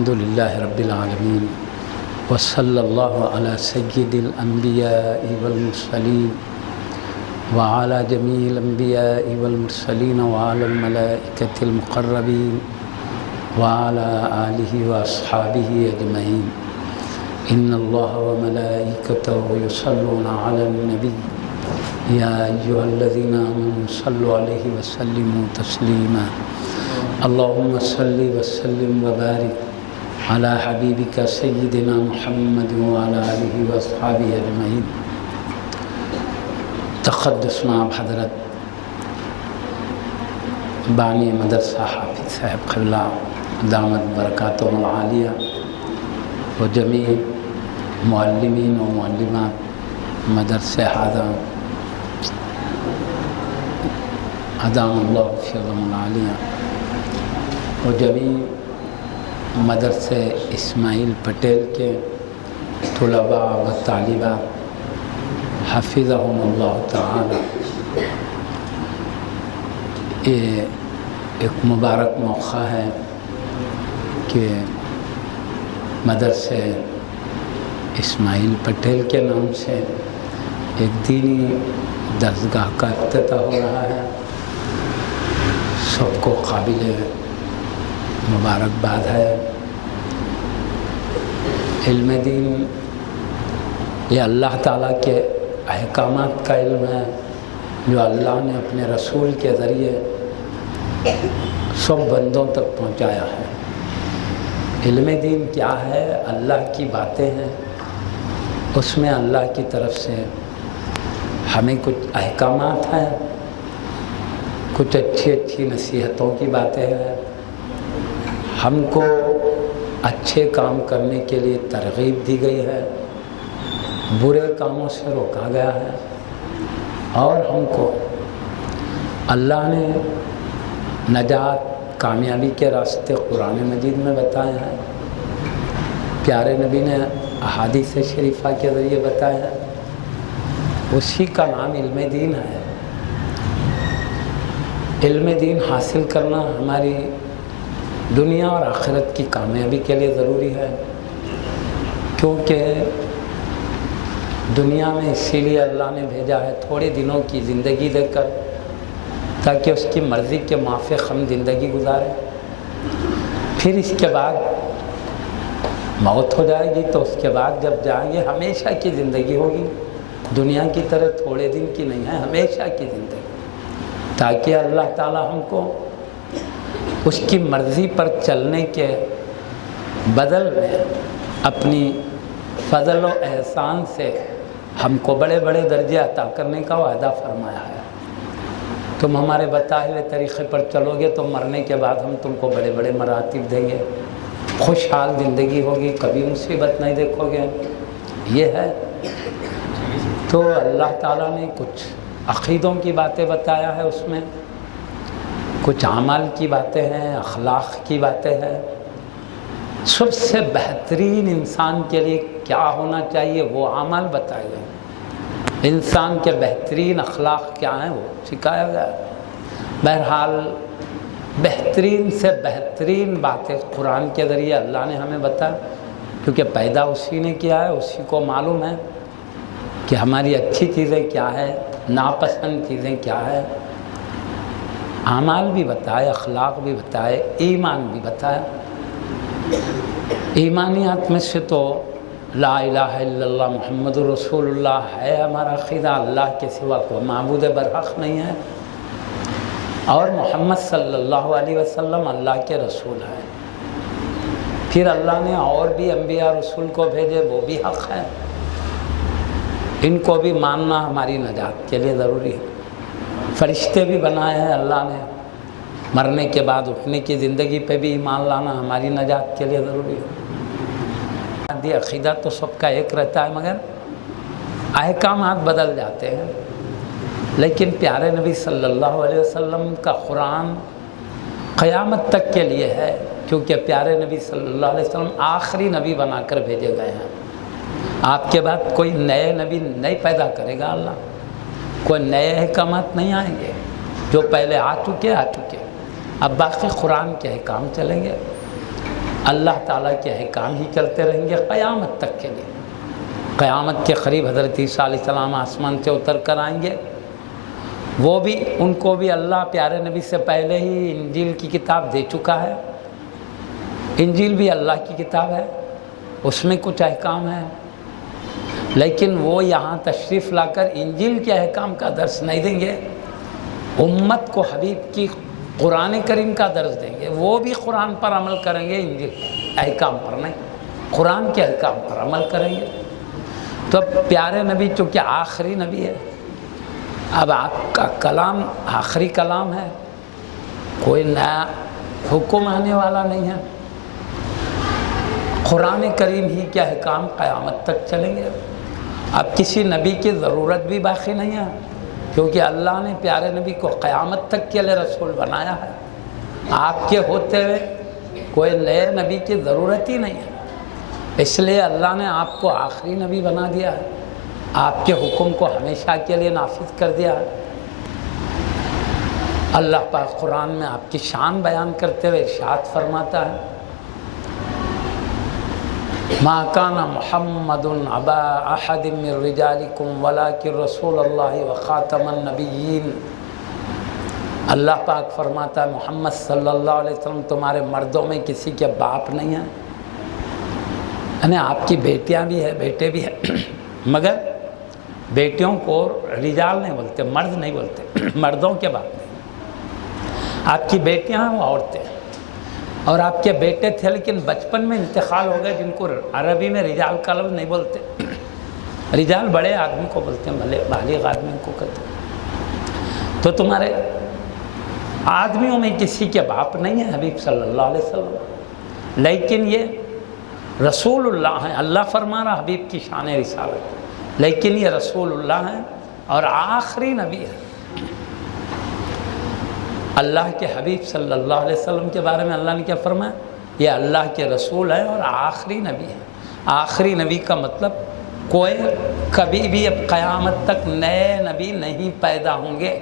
الحمد لله رب العالمين وصلى الله على سيد الأنبياء والمرسلين وعلى جميع الأنبياء والمرسلين وعلى الملائكة المقربين وعلى آله وأصحابه أجمعين إن الله وملائكته يصلون على النبي يا أيها الذين آمنوا صلوا عليه وسلموا تسليما اللهم صل وسلم وبارك على حبيبك سيدنا محمد وعلى آله وأصحابه أجمعين. تقدسنا بحضرت بانی مدرسہ حافظ صاحب قبلہ دامت برکاتہم العالیہ و جمیع معلمین و معلمات مدرسہ ہذا ادام اللہ فیضم العالیہ و جمیع مدرسہ اسماعیل پٹیل کے طلباء و طالبات حفظہم اللہ تعالی. یہ ایک مبارک موقع ہے کہ مدرسہ اسماعیل پٹیل کے نام سے ایک دینی درسگاہ کا افتتاح ہو رہا ہے. سب کو قابل مبارکباد ہے. علم دین یہ اللہ تعالیٰ کے احکامات کا علم ہے جو اللہ نے اپنے رسول کے ذریعے سب بندوں تک پہنچایا ہے. علم دین کیا ہے؟ اللہ کی باتیں ہیں، اس میں اللہ کی طرف سے ہمیں کچھ احکامات ہیں، کچھ اچھی اچھی نصیحتوں کی باتیں ہیں، ہم کو اچھے کام کرنے کے لیے ترغیب دی گئی ہے، برے کاموں سے روکا گیا ہے، اور ہم کو اللہ نے نجات کامیابی کے راستے قرآن مجید میں بتائے ہیں، پیارے نبی نے احادیث شریفہ کے ذریعے بتایا ہے. اسی کا نام علم دین ہے. علم دین حاصل کرنا ہماری دنیا اور آخرت کی کامیابی کے لیے ضروری ہے، کیونکہ دنیا میں اسی لیے اللہ نے بھیجا ہے تھوڑے دنوں کی زندگی دے کر، تاکہ اس کی مرضی کے موافق ہم زندگی گزاریں. پھر اس کے بعد موت ہو جائے گی، تو اس کے بعد جب جائیں گے ہمیشہ کی زندگی ہوگی. دنیا کی طرح تھوڑے دن کی نہیں ہے، ہمیشہ کی زندگی، تاکہ اللہ تعالی ہم کو اس کی مرضی پر چلنے کے بدل میں اپنی فضل و احسان سے ہم کو بڑے بڑے درجے عطا کرنے کا وعدہ فرمایا ہے. تم ہمارے بتائے ہوئے طریقے پر چلو گے تو مرنے کے بعد ہم تم کو بڑے بڑے مراتب دیں گے، خوشحال زندگی ہوگی، کبھی مصیبت نہیں دیکھو گے. یہ ہے. تو اللہ تعالیٰ نے کچھ عقیدوں کی باتیں بتایا ہے، اس میں کچھ اعمال کی باتیں ہیں، اخلاق کی باتیں ہیں. سب سے بہترین انسان کے لیے کیا ہونا چاہیے وہ اعمال بتائے گئے. انسان کے بہترین اخلاق کیا ہیں وہ سکھایا گیا. بہرحال بہترین سے بہترین باتیں قرآن کے ذریعے اللہ نے ہمیں بتایا، کیونکہ پیدا اسی نے کیا ہے، اسی کو معلوم ہے کہ ہماری اچھی چیزیں کیا ہے، ناپسند چیزیں کیا ہے. اعمال بھی بتائے، اخلاق بھی بتائے، ایمان بھی بتایا. ایمانیات میں سے تو لا الہ الا اللہ محمد رسول اللہ ہے ہمارا عقیدہ. اللہ کے سوا کوئی معبود برحق نہیں ہے، اور محمد صلی اللہ علیہ وسلم اللہ کے رسول ہے. پھر اللہ نے اور بھی انبیاء رسول کو بھیجے، وہ بھی حق ہے. ان کو بھی ماننا ہماری نجات کے لیے ضروری ہے. فرشتے بھی بنائے ہیں اللہ نے، مرنے کے بعد اٹھنے کی زندگی پہ بھی ایمان لانا ہماری نجات کے لیے ضروری ہے. عقیدہ تو سب کا ایک رہتا ہے، مگر احکامات بدل جاتے ہیں. لیکن پیارے نبی صلی اللہ علیہ وسلم کا قرآن قیامت تک کے لیے ہے، کیونکہ پیارے نبی صلی اللہ علیہ وسلم آخری نبی بنا کر بھیجے گئے ہیں. آپ کے بعد کوئی نئے نبی نہیں پیدا کرے گا اللہ، کوئی نئے احکامات نہیں آئیں گے. جو پہلے آ چکے اب باقی قرآن کے احکام چلیں گے. اللہ تعالیٰ کے احکام ہی چلتے رہیں گے قیامت تک کے لیے۔ قیامت کے قریب حضرت عیسیٰ علیہ السلام آسمان سے اتر کر آئیں گے، وہ بھی ان کو بھی اللہ پیارے نبی سے پہلے ہی انجیل کی کتاب دے چکا ہے۔ انجیل بھی اللہ کی کتاب ہے، اس میں کچھ احکام ہیں، لیکن وہ یہاں تشریف لا کر انجیل کے احکام کا درس نہیں دیں گے، امت کو حبیب کی قرآن کریم کا درس دیں گے۔ وہ بھی قرآن پر عمل کریں گے، انجیل احکام پر نہیں، قرآن کے احکام پر عمل کریں گے۔ تو اب پیارے نبی چونکہ آخری نبی ہے، اب آپ کا کلام آخری کلام ہے، کوئی نیا حکم آنے والا نہیں ہے، قرآن کریم ہی کے احکام قیامت تک چلیں گے۔ اب کسی نبی کی ضرورت بھی باقی نہیں ہے، کیونکہ اللہ نے پیارے نبی کو قیامت تک کے لیے رسول بنایا ہے۔ آپ کے ہوتے ہوئے کوئی نئے نبی کی ضرورت ہی نہیں ہے، اس لیے اللہ نے آپ کو آخری نبی بنا دیا ہے، آپ کے حکم کو ہمیشہ کے لیے نافذ کر دیا ہے۔ اللہ پاک قرآن میں آپ کی شان بیان کرتے ہوئے ارشاد فرماتا ہے، ما کان محمد ابا احد من رجالکم ولکن رسول اللہ وخاتم النبیین۔ اللہ پاک فرماتا ہے محمد صلی اللہ علیہ وسلم تمہارے مردوں میں کسی کے باپ نہیں ہیں، یعنی آپ کی بیٹیاں بھی ہیں بیٹے بھی ہیں، مگر بیٹیوں کو رجال نہیں بولتے، مرد نہیں بولتے، مردوں کے بات نہیں۔ آپ کی بیٹیاں ہیں وہ عورتیں، اور آپ کے بیٹے تھے لیکن بچپن میں انتقال ہو گئے، جن کو عربی میں رجال کا لفظ نہیں بولتے، رجال بڑے آدمی کو بولتے ہیں، بالغ آدمی کو کہتے ہیں۔ تو تمہارے آدمیوں میں کسی کے باپ نہیں ہے حبیب صلی اللہ علیہ وسلم، لیکن یہ رسول اللہ ہیں۔ اللہ فرما رہا حبیب کی شان رسالت، لیکن یہ رسول اللہ ہیں اور آخری نبی ہے۔ اللہ کے حبیب صلی اللہ علیہ وسلم کے بارے میں اللہ نے کیا فرمایا؟ یہ اللہ کے رسول ہے اور آخری نبی ہے۔ آخری نبی کا مطلب کوئی کبھی بھی اب قیامت تک نئے نبی نہیں پیدا ہوں گے،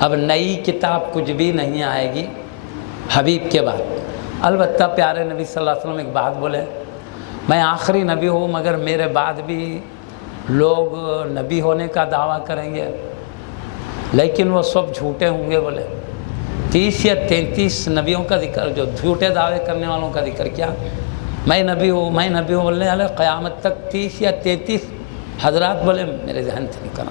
اب نئی کتاب کچھ بھی نہیں آئے گی حبیب کے بعد۔ البتہ پیارے نبی صلی اللہ علیہ وسلم ایک بات بولے، میں آخری نبی ہوں مگر میرے بعد بھی لوگ نبی ہونے کا دعویٰ کریں گے، لیکن وہ سب جھوٹے ہوں گے۔ بولے 30 یا 33 نبیوں کا ذکر، جو جھوٹے دعوے کرنے والوں کا ذکر کیا، میں نبی ہوں میں نبی ہوں بولنے والے قیامت تک 30 یا 33 حضرات بولے میرے ذہن سے نہیں کرا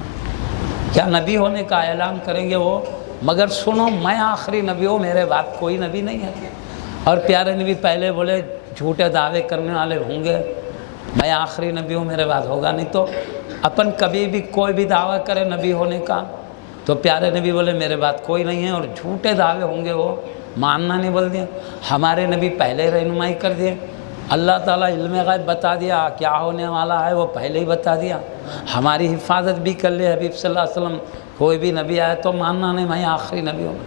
کیا نبی ہونے کا اعلان کریں گے وہ، مگر سنو میں آخری نبی ہوں، میرے بعد کوئی نبی نہیں ہے۔ اور پیارے نبی پہلے بولے جھوٹے دعوے کرنے والے ہوں گے، میں آخری نبی ہوں میرے بعد ہوگا نہیں۔ تو اپن کبھی بھی کوئی بھی دعویٰ کرے نبی ہونے کا تو پیارے نبی بولے میرے بعد کوئی نہیں ہے، اور جھوٹے دعوے ہوں گے وہ ماننا نہیں بول دیا۔ ہمارے نبی پہلے رہنمائی کر دیے، اللہ تعالیٰ علم غیب بتا دیا کیا ہونے والا ہے وہ پہلے ہی بتا دیا، ہماری حفاظت بھی کر لے حبیب صلی اللہ علیہ وسلم۔ کوئی بھی نبی آئے تو ماننا نہیں میں آخری نبی ہوں،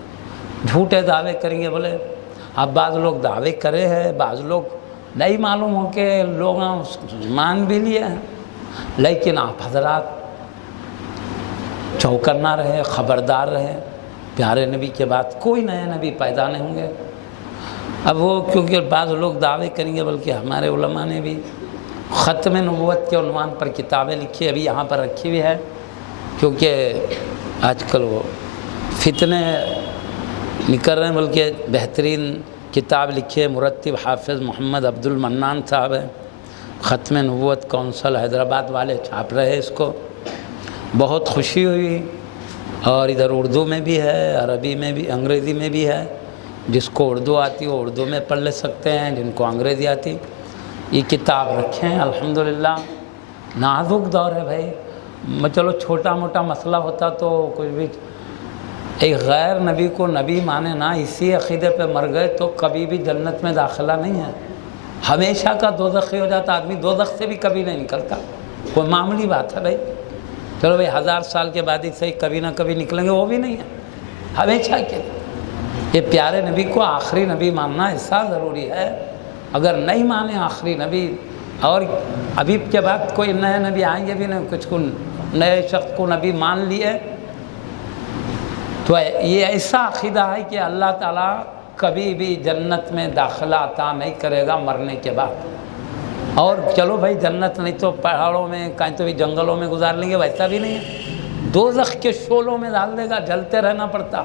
جھوٹے دعوے کریں گے۔ بولے اب بعض لوگ دعوے کرے ہیں، بعض لوگ نہیں معلوم ہو کہ لوگ مان بھی لیے ہیں، لیکن آپ حضرات چوکنا رہے، خبردار رہے، پیارے نبی کے بعد کوئی نئے نبی پیدا نہیں ہوں گے۔ اب وہ کیونکہ بعض لوگ دعوے کریں گے، بلکہ ہمارے علماء نے بھی ختم نبوت کے عنوان پر کتابیں لکھی، ابھی یہاں پر رکھی ہوئی ہے، کیونکہ آج کل وہ فتنے نکل رہے ہیں، بلکہ بہترین کتاب لکھی ہے مرتب حافظ محمد عبد المنان صاحب ہے، ختم نبوت کونسل حیدرآباد والے چھاپ رہے اس کو، بہت خوشی ہوئی۔ اور ادھر اردو میں بھی ہے، عربی میں بھی، انگریزی میں بھی ہے، جس کو اردو آتی وہ اردو میں پڑھ لے سکتے ہیں، جن کو انگریزی آتی یہ کتاب رکھیں۔ الحمدللہ نازک دور ہے بھائی، چلو چھوٹا موٹا مسئلہ ہوتا تو کچھ بھی، ایک غیر نبی کو نبی مانے نا، اسی عقیدے پہ مر گئے تو کبھی بھی جنت میں داخلہ نہیں ہے، ہمیشہ کا دوزخی ہو جاتا آدمی، دوزخ سے بھی کبھی نہیں نکلتا، کوئی معمولی بات ہے بھائی۔ چلو بھائی 1000 سال کے بعد ہی صحیح کبھی نہ کبھی نکلیں گے، وہ بھی نہیں ہے ہمیشہ کے۔ یہ پیارے نبی کو آخری نبی ماننا ایسا ضروری ہے، اگر نہیں مانے آخری نبی، اور ابھی کے بعد کوئی نئے نبی آئیں گے بھی نہیں، کچھ کو نئے شخص کو نبی مان لیے تو یہ ایسا عقیدہ ہے کہ اللہ تعالیٰ کبھی بھی جنت میں داخلہ عطا نہیں کرے گا مرنے کے بعد۔ اور چلو بھائی جنت نہیں تو پہاڑوں میں کہیں تو بھی جنگلوں میں گزار لیں گے، ویسا بھی نہیں ہے، دوزخ کے شعلوں میں ڈال دے گا، جلتے رہنا پڑتا۔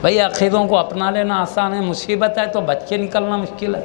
بھائی عقیدوں کو اپنا لینا آسان ہے، مصیبت ہے تو بچ کے نکلنا مشکل ہے۔